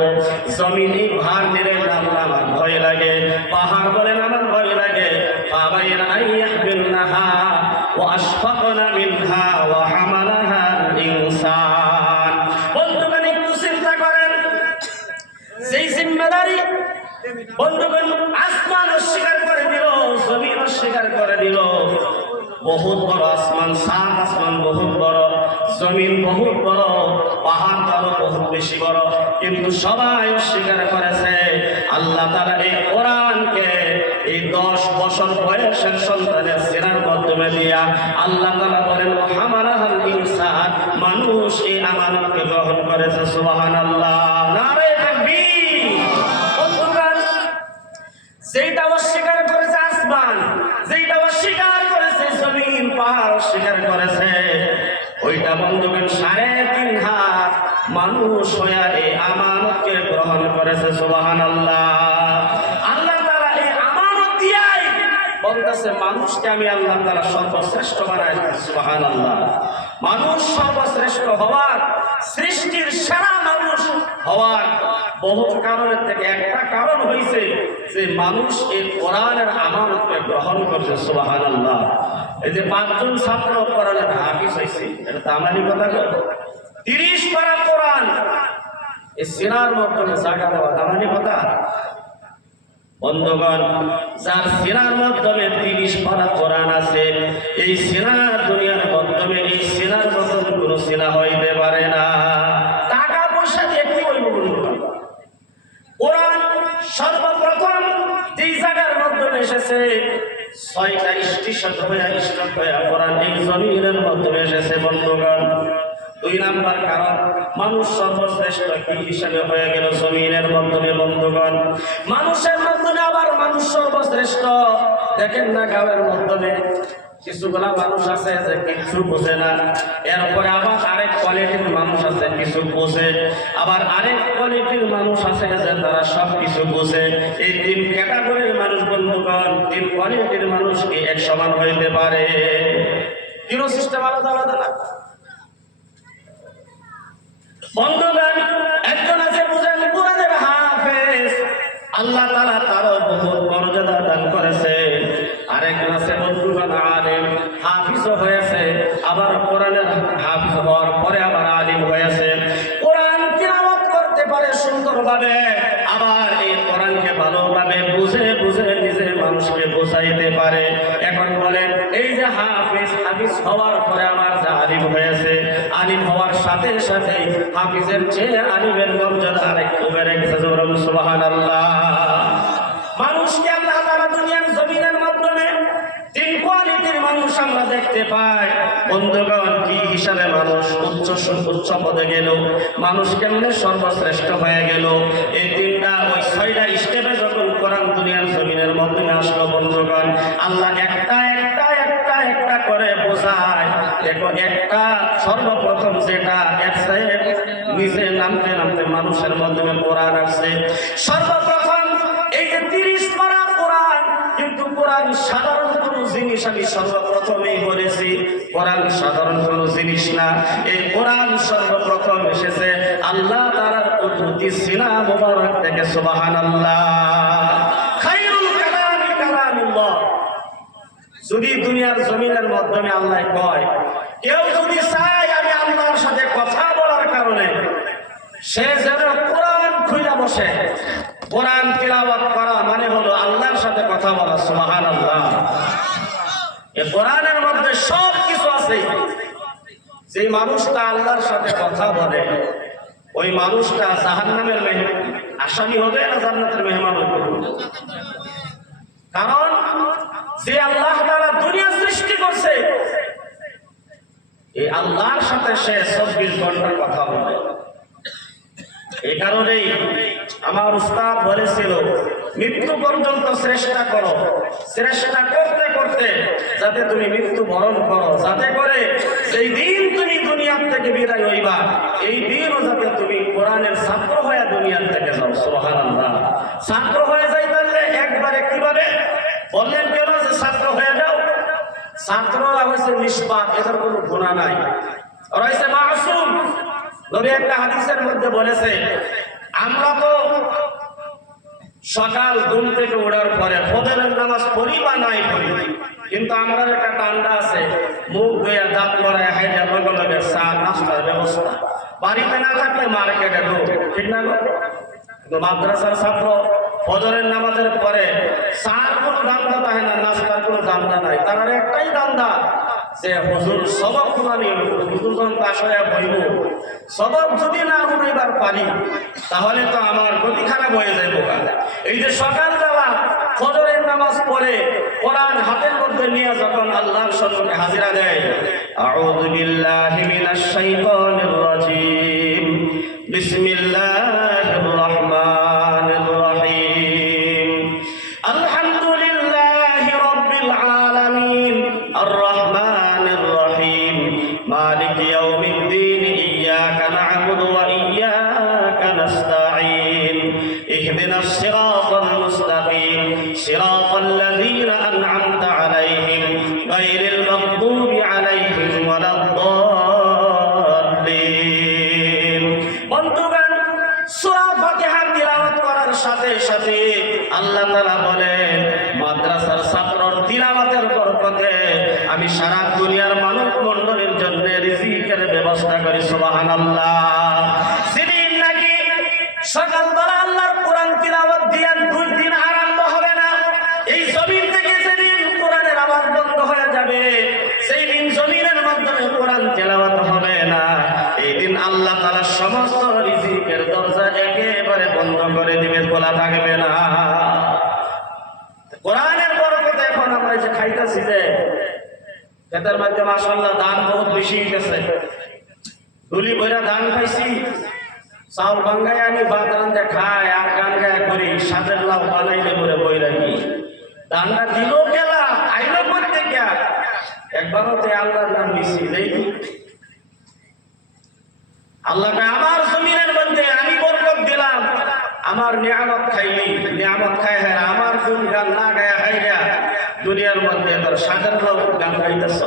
জমিন এই ভার নিলে আল্লাহ আমার ভয় লাগে। পাহাড় বলেন আমার ভয় লাগে। ফাআবাইনা আইয়াহমিলনাহা ওয়া আশফাকনা মিনহা ওয়া হামালাহা আল ইনসান। বন্ধুগণ, একটু চিন্তা করেন, যেই জিম্মাদারি বন্ধুগণ আসমান অস্বীকার করে দিল, জমিন অস্বীকার করে দিল, বহুত বড় আসমান, সাত আসমান বহুত বড়, জমিন বহুত বড়, পাহাড় আরো বহুত বেশি বড়, কিন্তু সবাই অস্বীকার করেছে। আল্লাহ তাআলা এই কোরআনকে এই 10 বছর বয়সের সন্তানের সিনার মাধ্যমে দিয়া আল্লাহ তাআলা বলেন হামালাল ইনসান, মানুষ এই আমানতকে গ্রহণ করেছে। সুবহানাল্লাহ, নারে তাকবীর। বন্ধুগণ, যেটা অস্বীকার করেছে আসমান, যেটা অস্বীকার করেছে জমিন, পাহাড় অস্বীকার করেছে, ওইটা বন্ধুগণ 3.5 হাত মানুষ হয়ে এই আমানতকে গ্রহণ করেছে। সুবহানাল্লাহ। আল্লাহ তাআলা এই আমানত দিয়াই বলতেছে মানুষকে আমি আল্লাহ তাআলা সর্বশ্রেষ্ঠ বানাইছি। সুবহানাল্লাহ। মানুষ সর্বশ্রেষ্ঠ হওয়ার, সৃষ্টির সেরা মানুষ হওয়ার বহু কারণের থেকে একটা কারণ হইছে যে মানুষ এই কোরআনের আমানতকে গ্রহণ করছে। সুবহানাল্লাহ। এই যে 5 জন ছাত্র কোরআনের হাফিজ হইছে, এটা তো আমারই কথা না। 30 পারা কোরআন এই সিনার মাধ্যমে জায়গা দেওয়া আমারই কথা। বন্ধুগণ, যার সিনার মাধ্যমে 30 পারা কোরআন আছে, এই সিনার দুনিয়ার মাধ্যমে এই সিনার মতন কোন সিনা হইতে পারে না। টাকা পয়সা দিয়ে কি হইব বন্ধুগণ? কোরআন সর্বপ্রথম যেই জায়গার মাধ্যমে এসেছে, 6টা স্টেশন হয়ে স্টপ হয়ে কোরআন এই জমিনের মাধ্যমে এসেছে। বন্ধুগণ, 2 নাম্বার কারণ মানুষ সর্বশ্রেষ্ঠ কি হিসাবে হয়ে গেল জমিনের মাধ্যমে। বন্ধুগণ, মানুষের মাধ্যমে আবার মানুষ সর্বশ্রেষ্ঠ। দেখেন না, গাঁয়ের মাধ্যমে কিছুগুলা মানুষ আছে যে কিছু বোঝে না, এরপরে আবার আরেক কোয়ালিটির মানুষ আছে কিছু বোঝে, আবার আরেক কোয়ালিটির মানুষ আছে যে তারা সব কিছু বোঝে। এই 3 ক্যাটাগরির মানুষ বন্ধুগণ, 3 কোয়ালিটির মানুষ কি এক সমান হইতে পারে? কোন সিস্টেম আলাদা আলাদা না। বন্ধুগণ, একজন আছে বুঝেন কোরআনের হাফেজ, আল্লাহ তাআলা তার বহুত মর্যাদা দান করেছে। আরেকজন আছে বন্ধুগণ আলেম, হাফিজ হয়েছে, আবার কোরআনের হাফিজ হওয়ার পরে আবার আলিম হয়েছে। কোরআন তিলাওয়াত করতে পারে সুন্দরভাবে, আবার এই কোরআনকে ভালোভাবে বুঝে বুঝে নিজে মানুষকে বোঝাইতে পারে। এখন বলেন, এই যে হাফিজ, হাফিজ হওয়ার পরে আমার যে আলিম হয়েছে, আলিম হওয়ার সাথে সাথে হাফিজের চেয়ে আলিমের মর্যাদা আরেকটু বেড়ে গেছে। সুবহানাল্লাহ। মানুষকে আল্লাহ তাআলা দুনিয়ার জমিনের মাধ্যমে 3 কোয়ালিটির মানুষ আমরা দেখতে পাই। বন্ধুগণ, কি হিসাবে মানুষ উচ্চ পদে গেল, মানুষ কেমনে সর্বশ্রেষ্ঠ হয়ে গেল? এই 3টা ওই 6টা স্টেপে যখন কোরআন দুনিয়ার জমিনের মাধ্যমে আসলো, বন্ধুগণ, আল্লাহ একটা একটা একটা একটা করে বোঝায়। দেখো, একটা সর্বপ্রথম যেটা নিচে নামতে নামতে মানুষের মাধ্যমে কোরআন আসছে। সর্বপ্রথম এই যে 30 পারা কোরআন, কিন্তু কোরআন সাধারণ কোনো জিনিস আমি সর্বপ্রথমেই বলেছি, কোরআন সাধারণ কোনো জিনিস না। এই কোরআন সর্বপ্রথম এসেছে আল্লাহ তাআলার কুদরতি সিনা মুবারক থেকে। সুবহানাল্লাহ। খায়রুল কালামি কালামুল্লাহ। যদি দুনিয়ার জমিনের মাধ্যমে আল্লাহ কয়, কেউ যদি চায় আমি আল্লাহর সাথে কথা বলার কারণে, সে যেন কোরআন খুলে বসে। কোরআন তিলাওয়াত করা মানে হলো আল্লাহর সাথে কথা বলা। সুবহানাল্লাহ। এই কোরআনের মধ্যে সব কিছু আছে। যে মানুষটা আল্লাহর সাথে কথা বলে, ওই মানুষটা জাহান্নামের আসামি হবে না জান্নাতের মেহমান হবে? কারণ যে আল্লাহ তাআলা দুনিয়া সৃষ্টি করছে, এই আল্লাহর সাথে সে 24 ঘন্টা কথা বলে। এই কারণেই আমার উস্তাদ বলেছিল, মৃত্যু পর্যন্ত চেষ্টা করো, চেষ্টা করতে করতে যাতে তুমি মৃত্যু বরণ করো, যাতে করে সেই দিন তুমি দুনিয়ার থেকে বিদায় হইবা, এই দিনও যাতে তুমি কোরআনের ছাত্র হয়ে দুনিয়ার থেকে যাও। সুবহানাল্লাহ। ছাত্র হয়ে যাই তাহলে একবারে কিভাবে বললেন? কেন যে ছাত্র হয়ে যাও? ছাত্ররা হয়েছে নিষ্পাপ, এদের কোনো গুনাহ নাই, ওরা হয়েছে মাসুম। নবী একটা হাদিসের মধ্যে বলেছে, আমরা তো সকাল ঘুম থেকে ওঠার পরে ফজরের নামাজ পড়ি বা নাই পড়ি, কিন্তু আমরা একটা টান্ডা আছে, মুখ ধুয়ে দাঁত মরায় হাইডা লগে লগে চা নাস্তার ব্যবস্থা। বাড়িতে না থাকলে মার্কেটে ঢোক, ঠিক না? কিন্তু মাদ্রাসার ছাত্র ফজরের নামাজের পরে চার কোনো দান্দা থাকে না, নাস্তার কোনো দান্দা নাই, তার একটাই দান্দা যে হুজুর সবক শুনানি, হুজুরগণ পাশে বইব, সবক যদি না শুনাইবার পারি তাহলে তো আমার গতি খারাপ হয়ে যাইব। এই যে সকালবেলা ফজরের নামাজ পড়ে কোরআন হাতের মধ্যে নিয়ে যখন আল্লাহর সম্মুখে হাজিরা দেয়, আউযু বিল্লাহি মিনাশ শাইতানির রাজীম, বিসমিল্লাহির রহমানির রহিম, আলহামদুলিল্লাহি রাব্বিল আলামিন, আর রহমানির রহিম, মালিক ইয়াউমিদ্দিন, ইয়াকা না'বুদু ওয়া ইয়াকা নাস্তাঈন, ইহদিনাস সিরাতাল মুস্তাকিম, সিরাতাল লাযীনা আন'আমতা আলাইহিম, গায়রিল মাগদুবি আলাইহিম ওয়ালাদ-দাল্লিন। বন্ধুগণ, সূরা ফাতিহা তিলাওয়াত করার সাথে সাথে আল্লাহ তাআলা বলেন, মাদ্রাসার ছাত্রর তিলাওয়াতের বরকতে আমি সারা দুনিয়ার মানব মণ্ডলীর জন্য রিজিকের ব্যবস্থা করি। সুবহানাল্লাহ। সেদিন নাকি সকালবেলা আল্লাহর কোরআন তিলাওয়াত দিয়ে 2 দিন আরম্ভ হবে না, এই জমিন থেকে যেদিন কোরআনের আওয়াজ বন্ধ হয়ে যাবে, সেই দিন জমিনের মাধ্যমে কোরআন তিলাওয়াত হবে না, এই দিন আল্লাহ তাআলা সমস্ত রিজিকের দরজা একেবারে বন্ধ করে দিবে, খোলা থাকবে না। কোরআনের বরকতে এখন আমরা যে খাইতেছি, যে ক্ষেতের মধ্যে মাশাআল্লাহ ধান বহুত বেশি গেছে, দুলি বইরা ধান খাইছি, চাউল ভাঙ্গায় আনি ভাত রান্ধে খায়, আর গান গায়ে করি, সাজের লাউ বানাইলে করে বই রাখি, ধানটা দিল গেলা আইলো করতে গিয়া একবারও তে আল্লাহর নাম নিছি দেই। আল্লাহকে আমার জমিনের মধ্যে আমি বরকত দিলাম, আমার নিয়ামত খাইলি, নিয়ামত খাই হ্যাঁ আমার কোন গান না গায়া খাইয়া দুনিয়ার মধ্যে তোর সাজের লাউ গান গাইতেছ।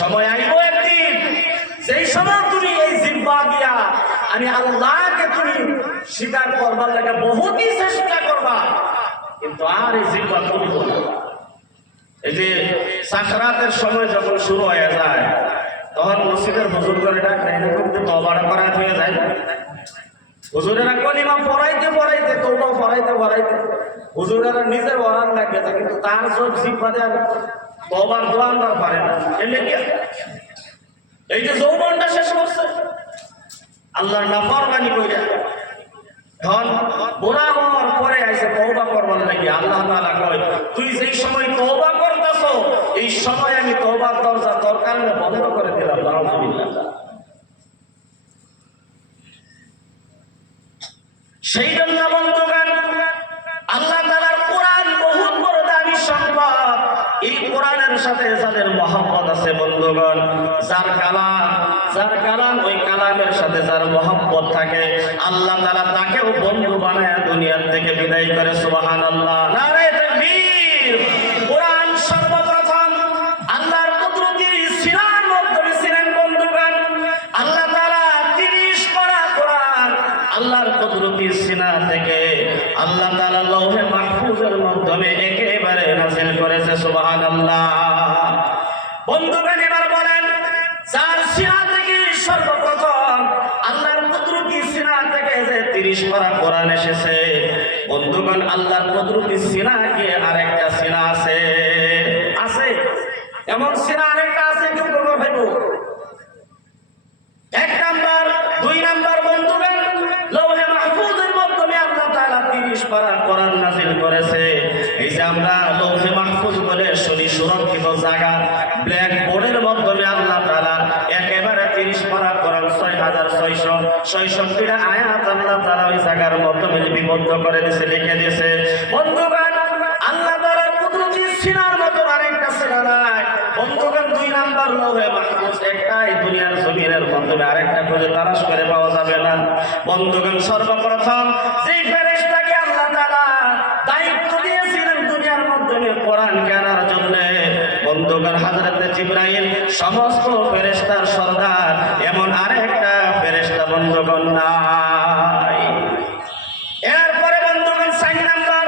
সময় আইব একদিন যেই সময় তুমি এই জিহ্বা দিয়া আমি আল্লাহকে তুমি স্বীকার করবার লাগে বহুতই চেষ্টা করবা, কিন্তু আর এই জিহ্বা করবো না। এই যে সাকরাতের সময় যখন শুরু হয়ে যায়, তখন মসজিদের হুজুর করে ডাক এরকম তওবা করা হয়ে যায়, হুজুরেরা কলিমা পড়াইতে পড়াইতে তওবা পড়াইতে পড়াইতে হুজুরেরা নিজের ওয়ারান লাগে, কিন্তু তার সব জিহ্বা দেয়া তওবার দোয়া আমরা পারে না। এই যে যৌবনটা শেষ করছে আল্লাহর নাফরমানি কইরা, এখন বুড়া হওয়ার পরে আইসে তওবা করবার লাগি। আল্লাহ তাআলা কয়, তুই যেই সময় তওবা করতেছ এই সময় আমি তওবার দরজা তোর কারণে বন্ধ করে দিলাম। আলহামদুলিল্লাহ। সেই জন্য বন্ধুগণ, আল্লাহ তাআলার কোরআন বহুত বড় দামি সম্পদ। এই কোরআনের সাথে যাদের মহব্বত আছে বন্ধুগণ, যার কালাম ওই কালামের সাথে যার মহব্বত থাকে, আল্লাহ তাআলা তাকেও বন্ধু বানায় দুনিয়ার থেকে বিদায় করে। সুবহানাল্লাহ, নারে তাকবীর। কোরআন সর্বপ্রথম আল্লাহর কুদরতি সিনার মাধ্যমে ছিলেন বন্ধুগণ। আল্লাহ তাআলা 30 পারা কোরআন আল্লাহর কুদরতি সিনা থেকে আল্লাহ তাআলা লৌহে মাহফুজের মাধ্যমে একেবারে নাযিল করেছে। সুবহানাল্লাহ। বন্ধুগণ, এবার বলেন, যার সিনা থেকে সর্বপ্রথম আল্লাহর কুদরতি সিনা থেকে যে 30 পারা কোরআন এসেছে, বন্ধুগণ আল্লাহর কুদরতি সিনা কি আরেকটা সিনা আছে? আছে। এমন সিনা আরেকটা আছে, কেউ বলবো ভাইবো? 1 নাম্বার 2 নাম্বার বন্ধুগণ, লৌহে মাহফুজের মাধ্যমে আল্লাহ তাআলা 30 পারা কোরআন নাযিল করেছে। এই যে আমরা লৌহে মাহফুজ বলে শুনি সুরক্ষিত জায়গা, ব্ল্যাক বোর্ডের মাধ্যমে আল্লাহ তাআলা একেবারে 30 পারা কোরআন 6666টা আয়াত আল্লাহ তাআলা ওই জায়গার মাধ্যমে লিপিবদ্ধ করে দিয়েছে, লিখে দিয়েছে। বন্ধুগণ, আল্লাহ তাআলার কুদরতি সিনার মতো আরেকটা সিনা নাই। বন্ধুগণ, 2 নাম্বার লৌহে মাহফুজ একটাই, দুনিয়ার জমিনের মাধ্যমে আরেকটা করে তালাশ করে পাওয়া যাবে না। বন্ধুগণ, সর্বপ্রথম যেই ফেরেশতাকে আল্লাহ তাআলা দায়িত্ব দিয়েছিলেন দুনিয়ার মাধ্যমে কোরআন জ্ঞানার জন্য, বন্ধুগণ হযরত জিবরাইল সমস্ত ফেরেশতার সর্দার, এমন আরেকটা ফেরেশতা বন্ধুগণ নাই। এরপরে বন্ধুগণ 4 নাম্বার,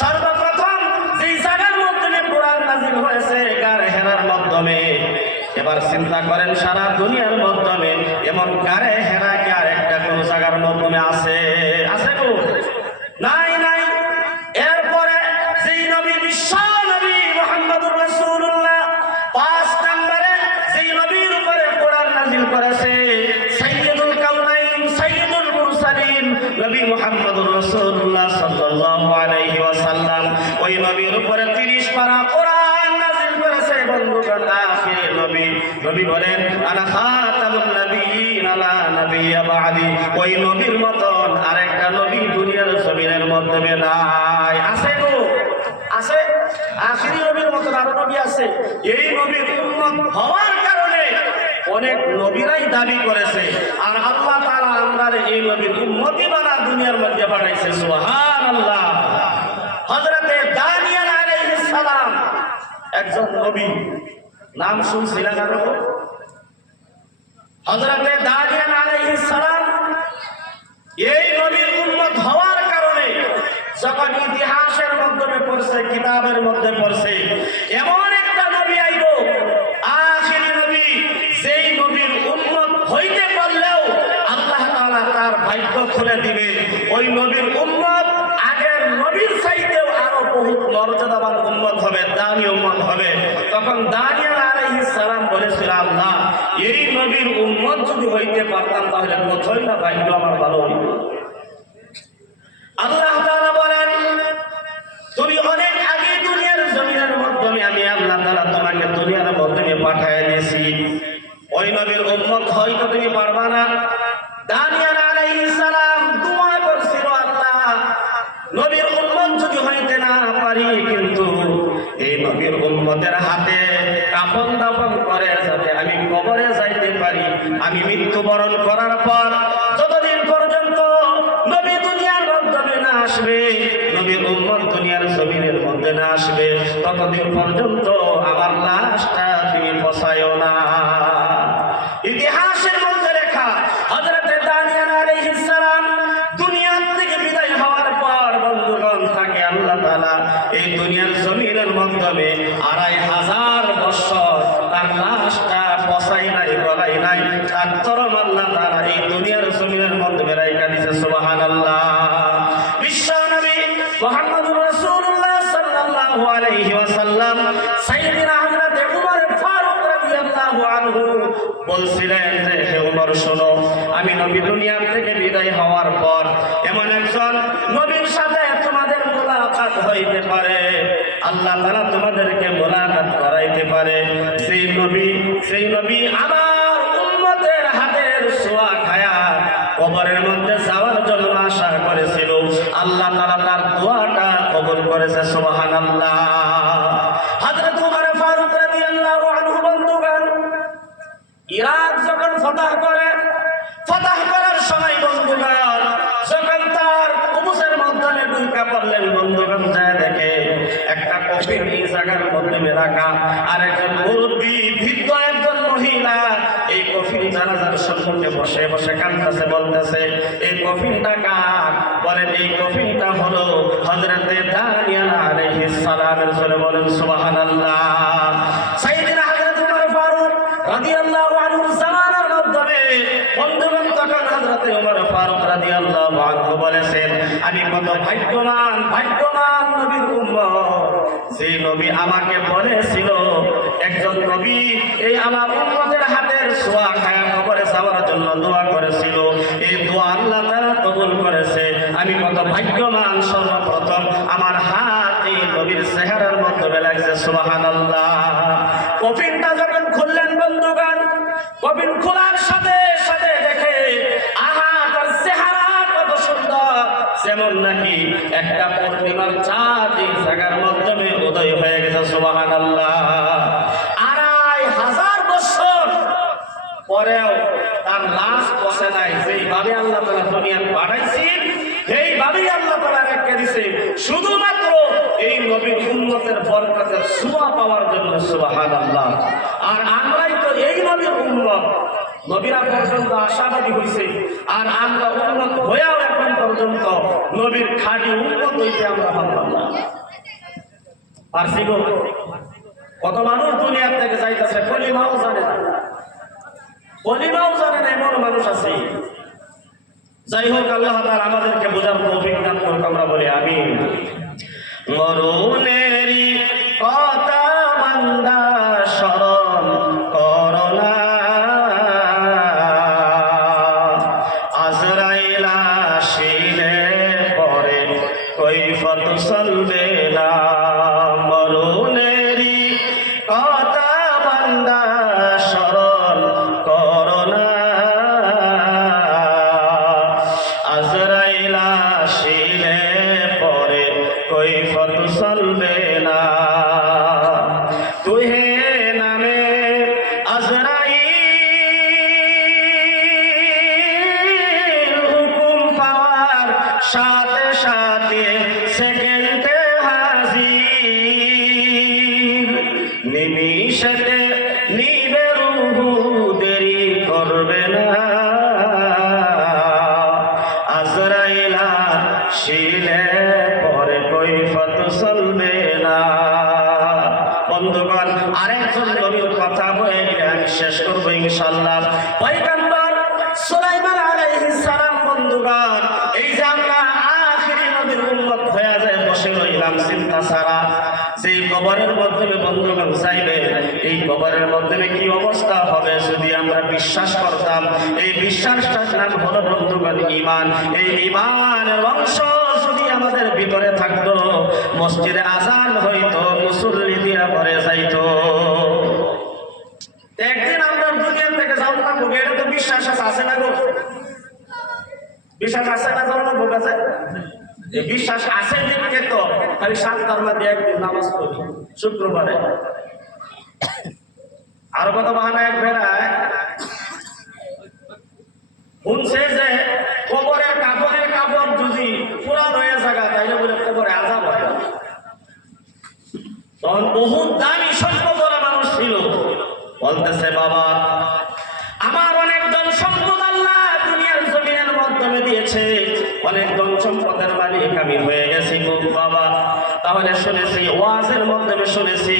সর্বপ্রথম যেই জায়গার মাধ্যমে কোরআন নাযিল হয়েছে গারে হেরার মাধ্যমে। এবার চিন্তা করেন, সারা দুনিয়ার মাধ্যমে এমন গারে হেরা কি আরেকটা কোন জায়গার মাধ্যমে আছে? আছে গো? নাই। মুরসালিন নবী মুহাম্মদুর রাসূলুল্লাহ সাল্লাল্লাহু আলাইহি ওয়াসাল্লাম ওই নবীর উপরে 30 পারা কোরআন নাযিল করেছে বন্ধুগণ। আখিরে নবী বলেন আনা খাতামুন নবিয়্যিন লা নাবিয়্যা বা'দি। ওই নবীর মতন আরেকটা নবী দুনিয়ার জমিনের মধ্যে নাই। আছে গো, আছে। আখিরি নবীর মতন আরো নবী আছে। এই নবীর উম্মত হওয়ার কারণে অনেক নবীরাই দাবি করেছে, আর আল্লাহ তাআলা আমাদের এই নবীর উম্মতি বানা দুনিয়ার মধ্যে পাঠাইছে। সুবহানাল্লাহ। হযরতে দানিয়েল আলাইহিস সালাম একজন নবী, নাম শুনছিলেন না? হযরতে দানিয়েল আলাইহিস সালাম এই নবীর উম্মত হওয়ার কারণে যখন ইতিহাসের মাধ্যমে পড়ছে, কিতাবের মধ্যে পড়ছে, এমন একটা নবী আইব, আখিরি নবী, যেই নবীর উম্মত হইতে পারলেও আল্লাহ তাআলা তার ভাগ্য খুলে দিবে। ওই নবীর উম্মত আগের নবীর চাইতেও আরো বহুত মর্যাদাবান উম্মত হবে, দামি উম্মত হবে। তখন দানিয়েল আলাইহিস সালাম বলেছিল, আল্লাহ এই নবীর উম্মত যদি হইতে পারতাম তাহলে কোথায় না ভাগ্য আমার ভালো হইত। আল্লাহ তাআলা বলেন, তুমি অনেক আগে দুনিয়ার জমিনের মাধ্যমে আমি আল্লাহ তাআলা তোমাকে দুনিয়ার মাধ্যমে পাঠিয়ে দিয়েছি। ওই নবীর উম্মত হয়তো তুমি পারবা না। দানিয়েল আলাইহিস সালাম দোয়া করছিল, আল্লাহ নবীর উম্মত যদি হইতে না পারি, কিন্তু এই নবীর উম্মতের হাতে কাফন দাফন করে যাতে আমি কবরে যাইতে পারি। আমি মৃত্যুবরণ করার পর যতদিন পর্যন্ত নবী দুনিয়ার মাধ্যমে না আসবে, নবীর উম্মত দুনিয়ার জমিনের মধ্যে না আসবে, ততদিন পর্যন্ত আমার লাশটা তুমি পৌঁছায়ও না। ইতিহাসের মধ্যে লেখা, হযরতে দানিয়েল আলাইহিস সালাম দুনিয়া থেকে বিদায় হওয়ার পর বন্ধুগণ তাকে আল্লাহ তাআলা এই দুনিয়ার জমিনের মাধ্যমে 2500 বছর তার লাশটা পৌঁছাই নাই, গলাই নাই, তার তরম আল্লাহ তাআলা এই দুনিয়ার জমিনের মাধ্যমে রাইখা দিয়েছে। সুবহানাল্লাহ। বিশ্ব নবী মুহাম্মদুর রাসূলুল্লাহ সাল্লাল্লাহু আলাইহি ওয়াসাল্লাম সাইয়্যিদিনা হযরত উমর ফারুক রাদিয়াল্লাহু আনহু বলছিলেন যে, হে উমর শোনো, আমি নবী দুনিয়া থেকে বিদায় হওয়ার পর এমন একজন নবীর সাথে তোমাদের মুলাকাত হইতে পারে, আল্লাহ তাআলা তোমাদেরকে মুলাকাত করাইতে পারে। সেই নবী আমার উম্মতের হাতের ছোঁয়া খায়া কবরের মধ্যে যাওয়ার জন্য আশা করেছিল, আল্লাহ তাআলা তার দোয়াটা কবুল করেছে। সুবহানাল্লাহ। হযরত উমর ফারুক রাদিয়াল্লাহু আনহু বন্ধুগণ ইরাক যখন ফতহ করার সময় বন্ধুগণ যখন তার কুবুসের মাধ্যমে ঢুকা পড়লেন, বন্ধুগণ যায় দেখে একটা কফিন এই জায়গার মধ্যে রাখা, আর একজন মুরব্বী বৃদ্ধ একজন মহিলা এই কফিন জানাজার সম্মুখে বসে বসে কাঁদতেছে, বলতেছে, এই কফিনটা কার? বলেন এই কফিনটা হলো হযরতে দানিয়েল আলাইহিস সালামের। চলে বলেন সুবহানাল্লাহ। সাইয়্যিদিনা হযরত উমর ফারুক রাদিয়াল্লাহু আনহু জামানার মাধ্যমে বন্ধুগণ তখন হযরত উমর ফারুক রাদিয়াল্লাহু আনহু বলেছেন, আমি কত ভাগ্যবান নবীর উম্মত, যে নবী আমাকে বলেছিল একজন নবী এই আমার উম্মতের হাতের ছোঁয়া খায়া কবরে যাওয়ার জন্য দোয়া করেছিল, এই দোয়া আল্লাহ তাআলা কবুল করেছে। আমি কত ভাগ্যবান, সর্বপ্রথম আমার হাত এই নবীর চেহারার মধ্যে লাগছে। সুবহানাল্লাহ। কফিনটা যখন খুললেন বন্ধুগণ, কফিন খোলার সাথে সাথে দেখে আহা তার চেহারা কত সুন্দর, যেমন নাকি একটা পূর্ণিমার চাঁদ এই জায়গার মাধ্যমে উদয় হয়ে গেছে। সুবহানাল্লাহ। 2500 বছর পরেও তার লাশ পচে নাই। যেইভাবে আল্লাহ তাআলা দুনিয়া পাঠাইছেন সেইভাবেই আল্লাহ তাআলা রেখে দিয়েছে, শুধুমাত্র এই নবীর উম্মতের বরকতের ছোঁয়া পাওয়ার জন্য। সুবহানাল্লাহ। আর আমরাই তো এই নবীর উম্মত, নবীরা পর্যন্ত আশাবাদী হয়েছে, আর আমরা উম্মত হয়েও এখন পর্যন্ত নবীর খাঁটি উম্মত হইতে আমরা পারলাম না। পারছি গো? কত মানুষ দুনিয়া থেকে যাইতেছে, কলিমাও জানে না, এমন মানুষ আছে। যাই হোক, আল্লাহ তাআলা আমাদেরকে বোঝার তৌফিক দান করুক, আমরা বলি আমিন। মরুনেরি কথা বান্দা শরণ করোনা, আজরাইলা কৈফত চলবে না, মরণেরই কথা বান্দা স্মরণ করোনা, আজরাইল আসিলে পরে কৈফত চলবে না, তুহে নামে আজরাইল হুকুম পাওয়ার সাথে সাথে সেকেন্ডে হাজির, নিমিষেতে নিবে রূহু দেরি করবে না, আজরাইল আসিলে পরে কৈফত চলবে না। বন্ধুগণ, আরেকজন নবীর কথা বলে আমি শেষ করবো ইনশাআল্লাহ। পয়গম্বর সুলাইমান আলাইহিস সালাম। বন্ধুগণ, এই যে আমরা আখিরি নবীর উম্মত হয়ে যায় বসে রইলাম চিন্তা ছাড়া, সেই কবরের মাধ্যমে বন্ধুগণ চাইবে এই কবরের মাধ্যমে কি অবস্থা হবে যদি আমরা বিশ্বাস করতাম। এই বিশ্বাসটার নাম হলো বন্ধুগণ ঈমান। এই ঈমানের অংশ যদি আমাদের ভিতরে থাকতো, মসজিদে আজান হইতো, মুসল্লি দিয়া ভরে যাইতো। একদিন আমরা দুনিয়া থেকে যাওয়া হবে, এটা তো বিশ্বাস আছে না গো? বিশ্বাস আছে না? জন্ম ভোগ আছে, বিশ্বাস আছে দেখে তো খালি 7 তারমা দিয়ে একদিন নামাজ পড়ি শুক্রবারে। আর কত বাহানা এক বেড়ায় শুনছে যে কবরের কাপড় যদি পুরান হয়ে থাকা তাইলে বলে কবরে আযাব হয়। তখন বহুত দামি সম্পদ মানুষ ছিল, বলতেছে বাবা আমার অনেক ধন সম্পদ আল্লাহ দুনিয়ার জমিনের মাধ্যমে দিয়েছে, অনেক ধন সম্পদের মালিক আমি হয়ে গেছি গো বাবা। তাহলে শুনেছি ওয়াজের মাধ্যমে শুনেছি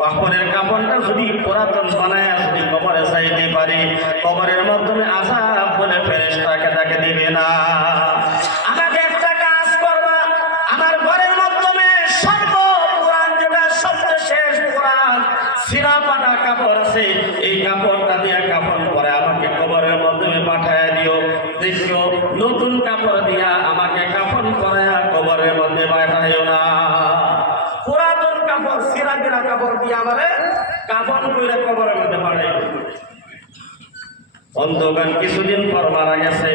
কবরের কাপড়টা যদি পুরাতন বানায় যদি কবরে যাইতে পারি, কবরের মাধ্যমে আযাব বলে ফেরেশতাকে তাকে দিবে না। আমাকে একটা কাজ করবা, আমার ঘরের মাধ্যমে সর্বপুরাণ যেটা সবচেয়ে শেষ পুরাণ সিরা পাটা কাপড় আছে, এই কাপড়টা দিয়ে কাপড় পরে আমাকে কবরের মাধ্যমে পাঠায় দিও। দেখিও নতুন কাপড় দিয়া আমাকে কাপড় পরায়া কবরের মধ্যে পাঠাইও না। পুরাতন কাপড় সিরা দিরা কাপড় দিয়ে আমারে কাপড় কইরা কবরের মধ্যে পাঠাইও। বন্ধুগণ, কিছুদিন পর মারা গেছে।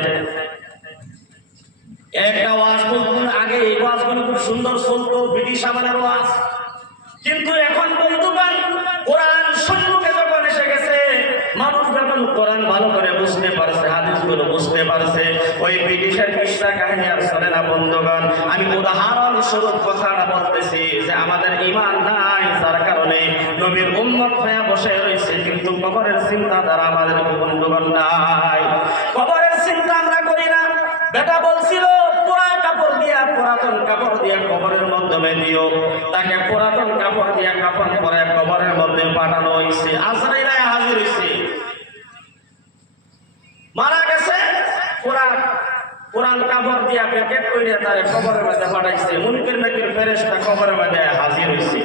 একটা ওয়াজ বলতেন আগে, এই ওয়াজগুলো খুব সুন্দর চলতো, ব্রিটিশ আমলের ওয়াজ। কিন্তু এখন বন্ধুগণ কোরআন সম্মুখে যখন এসে গেছে, মানুষ যখন কোরআন ভালো করে বুঝতে পারছে, হাদিসগুলো বুঝতে পারছে, ওই ব্রিটিশের কিস্সা কাহিনী আর চলে না। বন্ধুগণ, আমি উদাহরণ স্বরূপ কথাটা বলতেছি যে আমাদের ঈমান নাই, যার কারণে নবীর উম্মত হয়ে বসে রয়েছে, কিন্তু কবরের চিন্তাধারা আমাদের বন্ধুগণ নাই। কবরের চিন্তা আমরা করি না। বেটা বলছিল পুরাতন কাপড় দিয়া কবরের মাধ্যমে দিও, তাকে পুরাতন কাপড় দিয়া কাপড় পরে কবরের মধ্যে পাঠানো হয়েছে। আজরাইল হাজির হয়েছে, মারা গেছে, পুরান কাপড় দিয়া প্যাকেট করে তারে কবরের মধ্যে পাঠাইছে। মুনকির নাকির ফেরেশতা কবরের মধ্যে হাজির হয়েছে।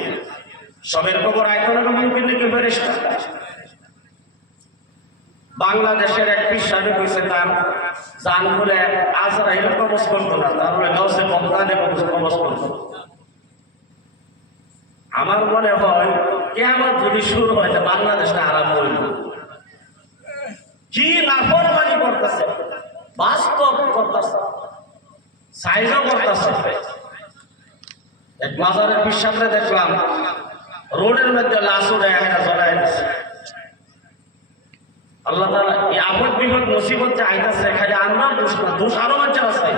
সবের কবর আইতো না মুনকির নাকির ফেরেশতা। বাংলাদেশের এক পীর সাহেব কইছে তার জান বলে আজরাইল কবজ করতো না, তারপরে গাউসে বগদাদে কবজ করতো। আমার মনে হয় কিয়ামত যদি শুরু হয় তো বাংলাদেশটা আরাম করবে। কি নাফরমানি করতেছে, বাস্তব করতেছে, সাইজও করতেছে। এক মাজারের পীর সাহেবরে দেখলাম রোডের মধ্যে লাশ উড়ে একটা জ্বলায় দিচ্ছে। আল্লাহ তাআলা এই আপদ বিপদ মুসিবত যে আইতাছে খালি আমরা দোষ না, দোষ আরো মানুষের আছে।